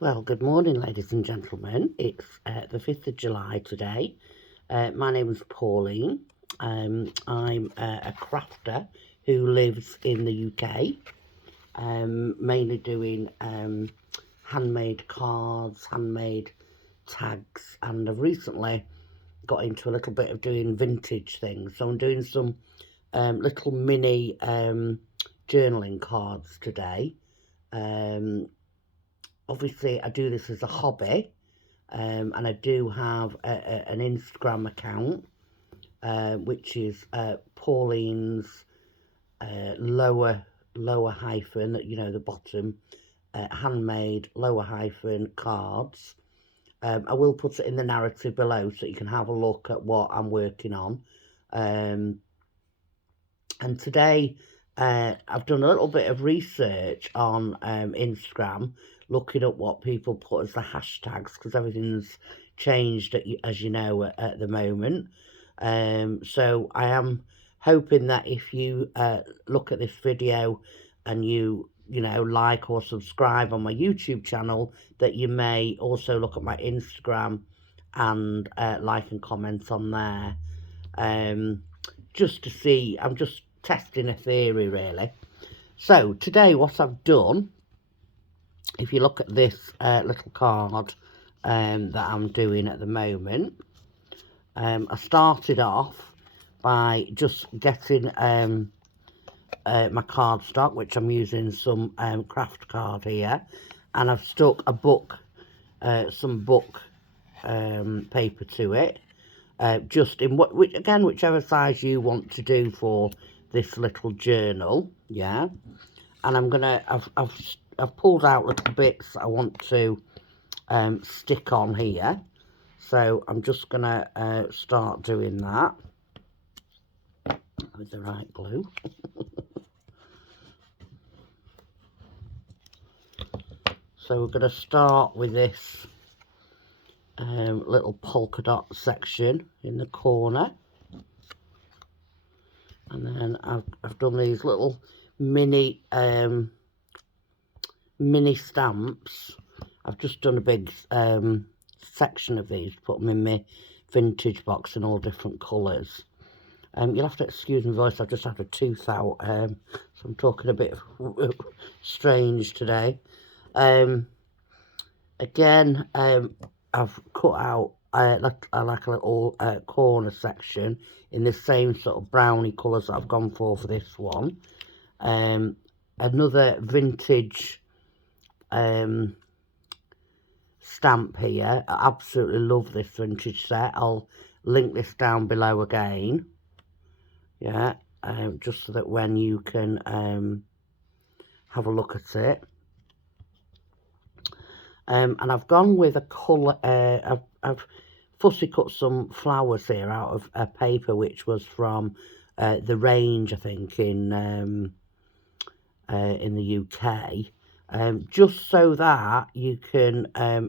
Well, good morning, ladies and gentlemen. It's the 5th of July today. My name is Pauline. I'm a crafter who lives in the UK, mainly doing handmade cards, handmade tags, and I've recently got into a little bit of doing vintage things. So I'm doing some little mini journaling cards today. Obviously, I do this as a hobby, and I do have an Instagram account, which is Pauline's lower hyphen, the bottom, handmade lower hyphen cards. I will put it in the narrative below so you can have a look at what I'm working on. And today, I've done a little bit of research on Instagram, looking at what people put as the hashtags, because everything's changed, as you know, at the moment. So I am hoping that if you look at this video and you like or subscribe on my YouTube channel, that you may also look at my Instagram and like and comment on there. Just to see, I'm just testing a theory really. So today what I've done, if you look at this little card that I'm doing at the moment, I started off by just getting my cardstock, which I'm using some craft card here, and I've stuck a book, some book paper to it, just in whichever size you want to do for this little journal, yeah. And I'm gonna, I've pulled out little bits I want to stick on here, so I'm just gonna start doing that with the right glue. So we're going to start with this little polka dot section in the corner, and then I've done these little mini stamps. I've just done a big section of these, put them in my vintage box in all different colours. You'll have to excuse my voice, I've just had a tooth out, so I'm talking a bit strange today. Again, I've cut out like a little corner section in the same sort of brownie colours that I've gone for this one. Another vintage stamp here. I absolutely love this vintage set. I'll link this down below again. Yeah, just so that when you can have a look at it. And I've gone with a colour, I've fussy cut some flowers here out of a paper which was from The Range, I think, in the UK, just so that you can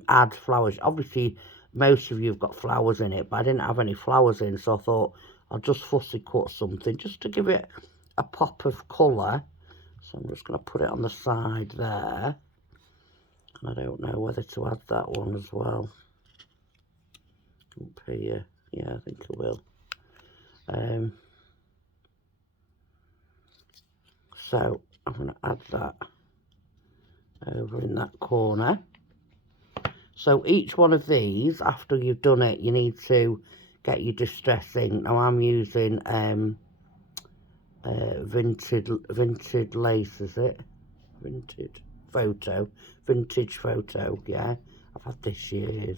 add flowers. Obviously, most of you have got flowers in it, but I didn't have any flowers in, so I thought I'll just fussy cut something just to give it a pop of colour. So I'm just going to put it on the side there. I don't know whether to add that one as well up here. Yeah, I think I will. So I'm going to add that over in that corner. So each one of these, after you've done it, you need to get your distress ink. Now I'm using vintage lace, is it? Vintage photo, yeah. I've had this years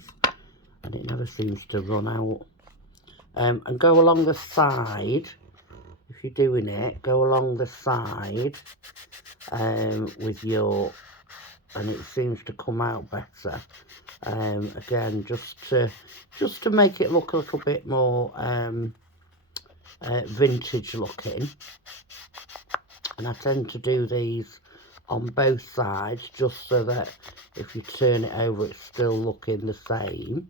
and it never seems to run out. And go along the side, if you're doing it, go along the side with your, and it seems to come out better. Again, just to make it look a little bit more vintage looking. And I tend to do these on both sides, just so that if you turn it over, it's still looking the same.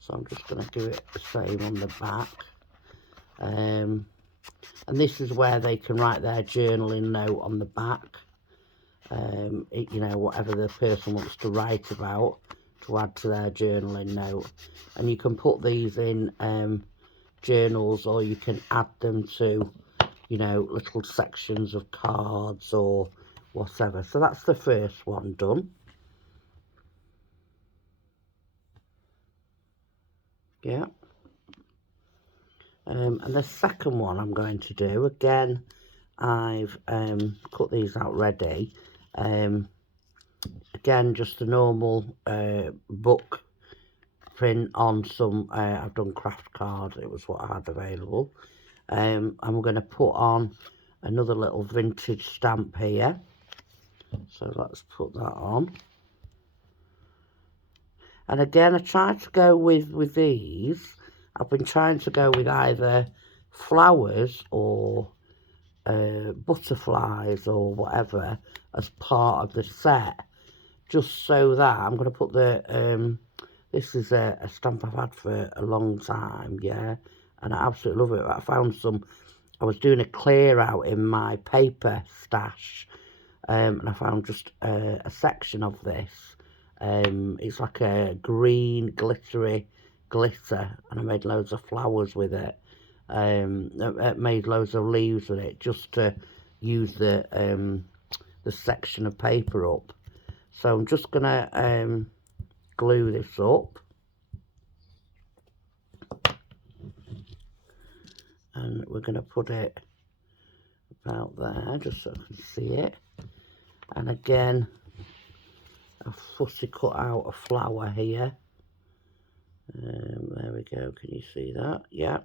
So I'm just going to do it the same on the back. And this is where they can write their journaling note on the back. you know, whatever the person wants to write about, to add to their journaling note. And you can put these in journals, or you can add them to, you know, little sections of cards or whatever. So that's the first one done. Yeah. And the second one I'm going to do, again, I've cut these out ready. Again, just a normal book print on some, I've done craft cards, it was what I had available. I'm going to put on another little vintage stamp here. So let's put that on. And again, I tried to go with these. I've been trying to go with either flowers or butterflies or whatever as part of the set, just so that I'm going to put the this is a stamp I've had for a long time, yeah, and I absolutely love it. I found some, I was doing a clear out in my paper stash, and I found just a section of this. It's like a green glittery glitter, and I made loads of flowers with it. I made loads of leaves with it, just to use the section of paper up. So I'm just gonna glue this up, and we're gonna put it about there, just so I can see it. And again, I've fussy cut out a flower here. There we go, can you see that? Yeah.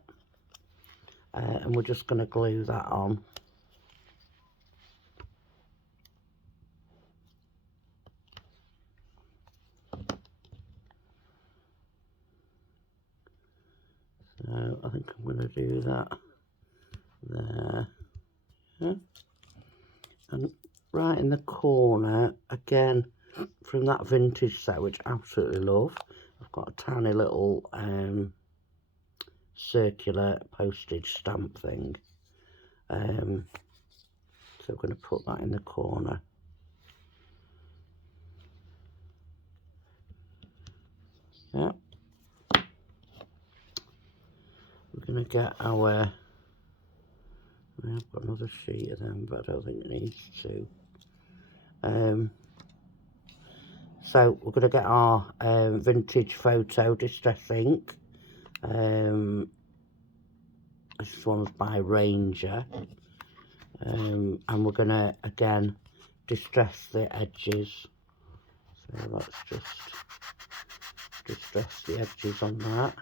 And we're just going to glue that on. So I think I'm going to do that there. Yeah. And right in the corner, again, from that vintage set, which I absolutely love, I've got a tiny little circular postage stamp thing. So I'm going to put that in the corner. Yeah. We're going to get our, I've got another sheet of them, but I don't think it needs to. So we're going to get our vintage photo distress ink. This one's by Ranger. And we're going to, again, distress the edges. So let's just distress the edges on that.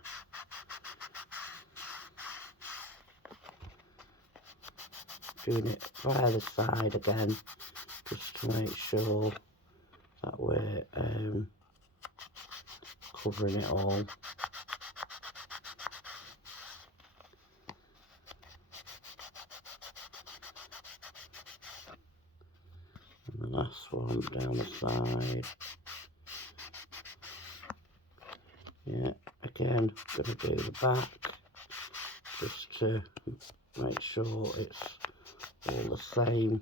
Doing it by the side again, just to make sure that we're covering it all. And the last one down the side. Yeah, again, going to do the back, just to make sure it's all the same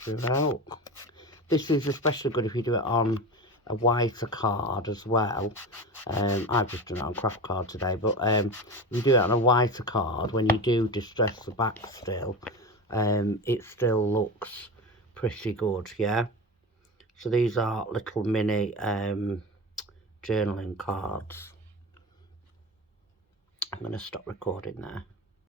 throughout. This is especially good if you do it on a whiter card as well. I've just done it on craft card today, but you do it on a whiter card, when you do distress the back still, it still looks pretty good, yeah. So these are little mini journaling cards. I'm going to stop recording there.